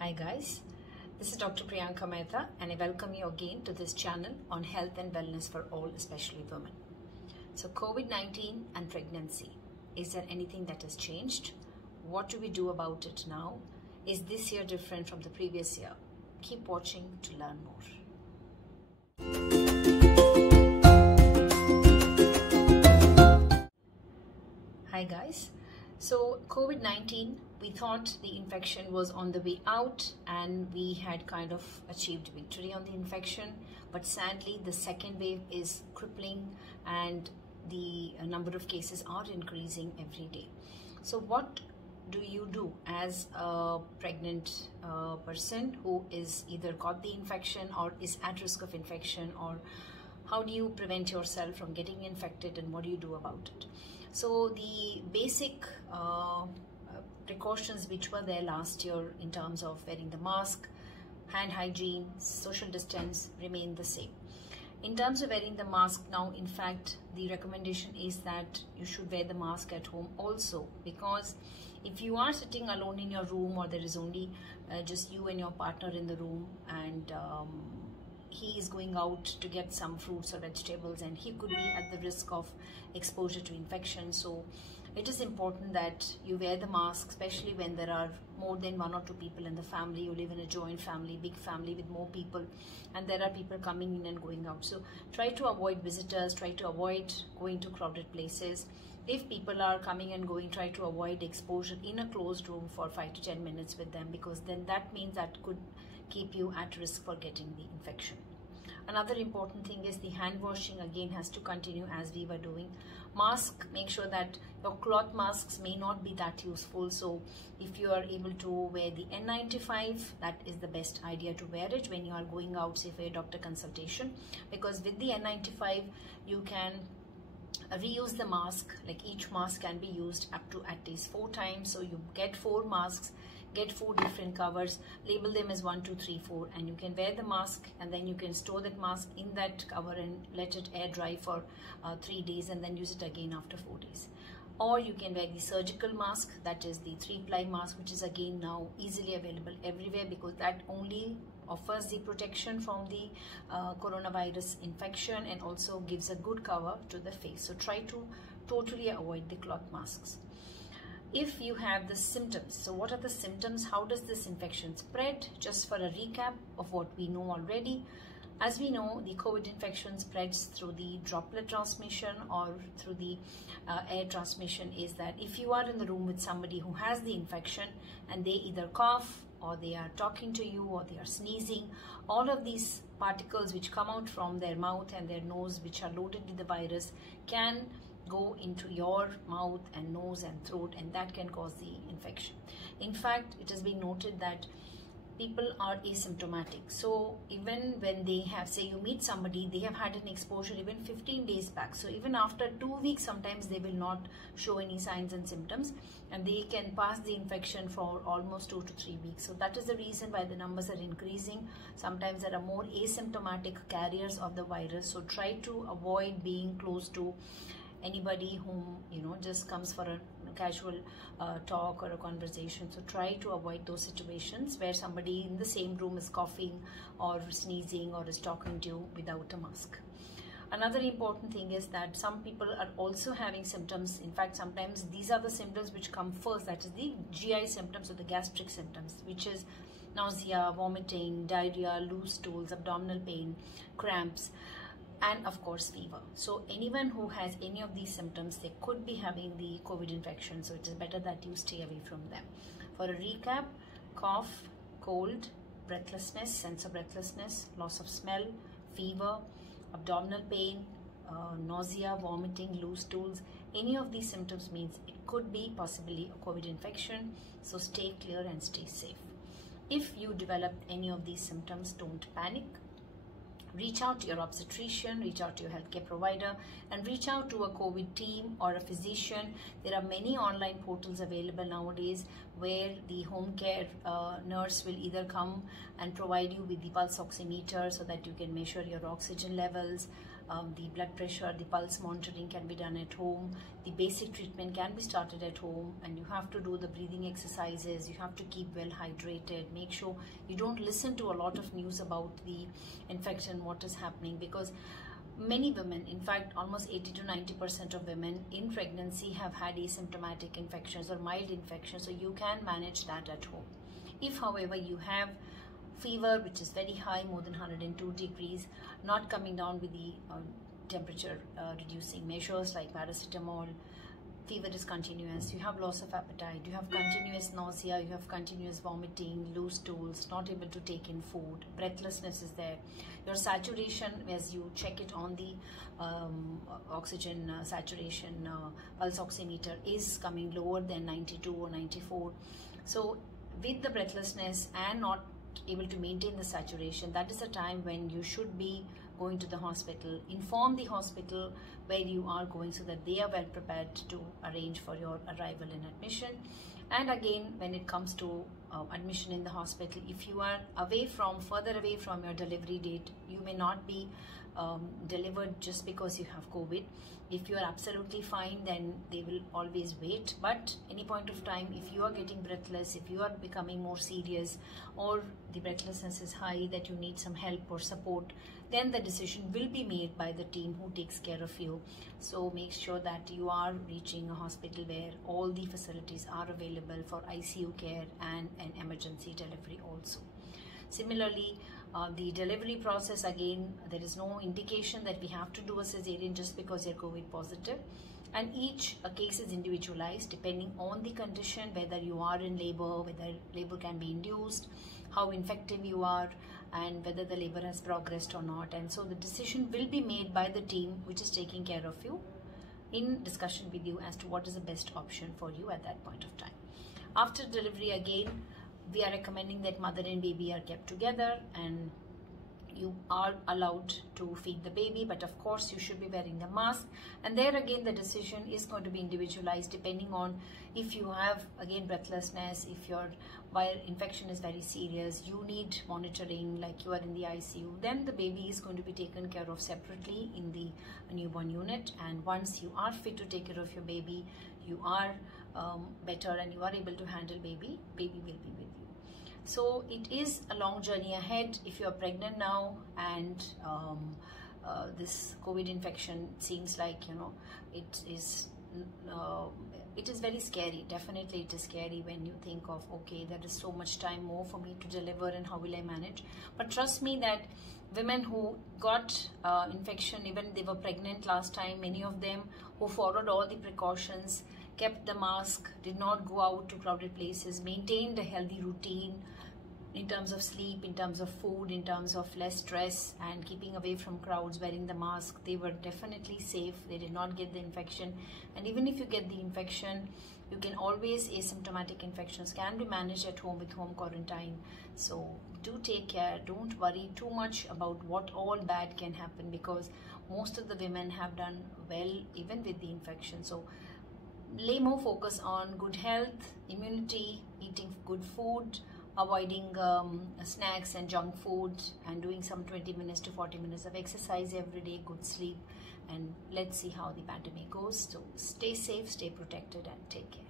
Hi guys, this is Dr. Priyanka Mehta and I welcome you again to this channel on health and wellness for all, especially women. So COVID-19 and pregnancy, is there anything that has changed? What do we do about it now? Is this year different from the previous year? Keep watching to learn more. Hi guys, so COVID-19, we thought the infection was on the way out and we had kind of achieved victory on the infection, but sadly the second wave is crippling and the number of cases are increasing every day. So what do you do as a pregnant person who is either got the infection or is at risk of infection, or how do you prevent yourself from getting infected and what do you do about it? So the basic precautions which were there last year in terms of wearing the mask, hand hygiene, social distance remain the same. In terms of wearing the mask now, in fact, the recommendation is that you should wear the mask at home also, because if you are sitting alone in your room or there is only just you and your partner in the room and he is going out to get some fruits or vegetables and he could be at the risk of exposure to infection. So it is important that you wear the mask, especially when there are more than one or two people in the family. You live in a joint family, big family with more people, and there are people coming in and going out. So try to avoid visitors, try to avoid going to crowded places. If people are coming and going, try to avoid exposure in a closed room for 5 to 10 minutes with them, because then that means that could keep you at risk for getting the infection. Another important thing is the hand washing again has to continue as we were doing. Mask, make sure that your cloth masks may not be that useful. So if you are able to wear the N95, that is the best idea to wear it when you are going out, say for a doctor consultation, because with the N95 you can reuse the mask. Like each mask can be used up to at least 4 times. So you get 4 masks, get 4 different covers, label them as 1, 2, 3, 4, and you can wear the mask and then you can store that mask in that cover and let it air dry for 3 days and then use it again after 4 days. Or you can wear the surgical mask, that is the 3-ply mask, which is again now easily available everywhere, because that only offers the protection from the coronavirus infection and also gives a good cover to the face. So try to totally avoid the cloth masks. If you have the symptoms, so what are the symptoms? How does this infection spread? Just for a recap of what we know already. As we know, the COVID infection spreads through the droplet transmission or through the air transmission. Is that if you are in the room with somebody who has the infection and they either cough or they are talking to you or they are sneezing, all of these particles which come out from their mouth and their nose, which are loaded with the virus, can go into your mouth and nose and throat, and that can cause the infection. In fact, it has been noted that people are asymptomatic. So even when they have, say you meet somebody, they have had an exposure even 15 days back. So even after 2 weeks, sometimes they will not show any signs and symptoms and they can pass the infection for almost 2 to 3 weeks. So that is the reason why the numbers are increasing. Sometimes there are more asymptomatic carriers of the virus. So try to avoid being close to anybody whom just comes for a casual talk or a conversation. So try to avoid those situations where somebody in the same room is coughing or sneezing or is talking to you without a mask. Another important thing is that some people are also having symptoms. In fact, sometimes these are the symptoms which come first, that is the GI symptoms or the gastric symptoms, which is nausea, vomiting, diarrhea, loose stools, abdominal pain, cramps, and of course fever. So anyone who has any of these symptoms, they could be having the COVID infection, so it is better that you stay away from them. For a recap: cough, cold, breathlessness, sense of breathlessness, loss of smell, fever, abdominal pain, nausea, vomiting, loose stools. Any of these symptoms means it could be possibly a COVID infection, so stay clear and stay safe. If you develop any of these symptoms, don't panic. Reach out to your obstetrician, reach out to your healthcare provider, and reach out to a COVID team or a physician. There are many online portals available nowadays where the home care nurse will either come and provide you with the pulse oximeter so that you can measure your oxygen levels, The blood pressure, the pulse monitoring can be done at home. The basic treatment can be started at home, and you have to do the breathing exercises. You have to keep well hydrated. Make sure you don't listen to a lot of news about the infection, what is happening, because many women, in fact almost 80 to 90% of women in pregnancy have had asymptomatic infections or mild infections, so you can manage that at home. If however you have fever which is very high, more than 102 degrees, not coming down with the temperature reducing measures like paracetamol, fever is continuous, you have loss of appetite, you have continuous nausea, you have continuous vomiting, loose stools, not able to take in food, breathlessness is there, your saturation, as you check it on the oxygen saturation pulse oximeter, is coming lower than 92 or 94. So with the breathlessness and not able to maintain the saturation, that is a time when you should be going to the hospital. Inform the hospital where you are going so that they are well prepared to arrange for your arrival and admission. And again, when it comes to admission in the hospital, if you are further away from your delivery date, you may not be delivered just because you have COVID. If you are absolutely fine, then they will always wait. But any point of time, if you are getting breathless, if you are becoming more serious, or the breathlessness is high that you need some help or support, then the decision will be made by the team who takes care of you. So make sure that you are reaching a hospital where all the facilities are available for ICU care and an emergency delivery also. Similarly, the delivery process, again, there is no indication that we have to do a cesarean just because you're COVID positive. And each case is individualized depending on the condition, whether you are in labor, whether labor can be induced, how infective you are, and whether the labor has progressed or not. And so the decision will be made by the team which is taking care of you in discussion with you as to what is the best option for you at that point of time. After delivery, again, we are recommending that mother and baby are kept together, and you are allowed to feed the baby, but of course you should be wearing the mask. And there again, the decision is going to be individualized depending on if you have, again, breathlessness, if your viral infection is very serious, you need monitoring, like you are in the ICU, then the baby is going to be taken care of separately in the newborn unit. And once you are fit to take care of your baby, you are better and you are able to handle baby will be with you. So it is a long journey ahead. If you are pregnant now and this COVID infection seems like, it is very scary. Definitely it is scary when you think of, okay, there is so much time more for me to deliver and how will I manage. But trust me that women who got infection, even they were pregnant last time, many of them who followed all the precautions, kept the mask, did not go out to crowded places, maintained a healthy routine in terms of sleep, in terms of food, in terms of less stress and keeping away from crowds, wearing the mask, they were definitely safe. They did not get the infection. And even if you get the infection, you can always, asymptomatic infections can be managed at home with home quarantine. So do take care. Don't worry too much about what all bad can happen, because most of the women have done well even with the infection. So lay more focus on good health, immunity, eating good food, avoiding snacks and junk food, and doing some 20 minutes to 40 minutes of exercise every day, good sleep, and let's see how the pandemic goes. So stay safe, stay protected, and take care.